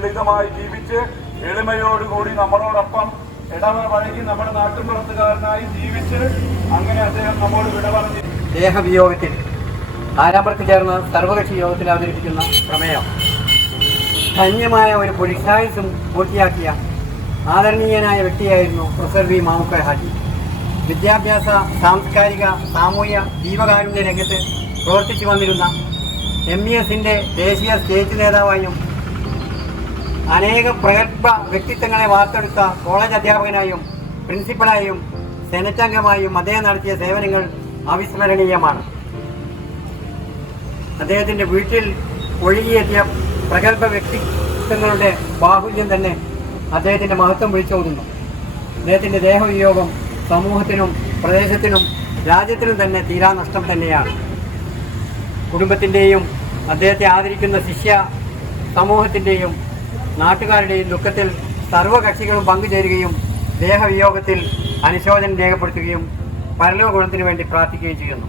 ലളിതമായി ജീവിച്ച് എളിമയോടുകൂടി നമ്മളോടൊപ്പം ഇടപഴകി നമ്മുടെ നാട്ടുമ്പുറത്തുകാരനായി ജീവിച്ച് അങ്ങനെ അദ്ദേഹം നമ്മോട് വിട പറഞ്ഞു. ദേഹവിയോഗത്തിൽ ആരാമ്പർക്ക് ചേർന്ന് സർവകക്ഷി യോഗത്തിൽ അവതരിപ്പിക്കുന്ന പ്രമേയം ധന്യമായ ഒരു പുരുഷായുസും പൂർത്തിയാക്കിയ ആദരണീയനായ വ്യക്തിയായിരുന്നു പ്രൊഫസർ വി മാമുക്കോയ ഹാജി. വിദ്യാഭ്യാസ, സാംസ്കാരിക, സാമൂഹ്യ, ജീവകാരുണ്യ രംഗത്ത് പ്രവർത്തിച്ചു വന്നിരുന്ന MESന്റെ ദേശീയ സ്റ്റേറ്റ് നേതാവായും അനേകം പ്രഗത്ഭ വ്യക്തിത്വങ്ങളെ വാർത്തെടുത്ത കോളേജ് അധ്യാപകനായും പ്രിൻസിപ്പലായും സെനറ്റ് അംഗമായും അദ്ദേഹം നടത്തിയ സേവനങ്ങൾ അവിസ്മരണീയമാണ്. അദ്ദേഹത്തിൻ്റെ വീട്ടിൽ ഒഴുകിയെത്തിയ പ്രഗത്ഭ വ്യക്തിത്വങ്ങളുടെ ബാഹുല്യം തന്നെ അദ്ദേഹത്തിൻ്റെ മഹത്വം വിളിച്ചോതുന്നു. അദ്ദേഹത്തിൻ്റെ ദേഹവിയോഗം സമൂഹത്തിനും പ്രദേശത്തിനും രാജ്യത്തിനും തന്നെ തീരാനഷ്ടം തന്നെയാണ്. കുടുംബത്തിൻ്റെയും അദ്ദേഹത്തെ ആദരിക്കുന്ന ശിഷ്യ സമൂഹത്തിൻ്റെയും നാട്ടുകാരുടെയും ദുഃഖത്തിൽ സർവ്വകക്ഷികളും പങ്കുചേരുകയും ദേഹവിയോഗത്തിൽ അനുശോചനം രേഖപ്പെടുത്തുകയും പരലോക ഗുണത്തിനു വേണ്ടി പ്രാർത്ഥിക്കുകയും ചെയ്യുന്നു.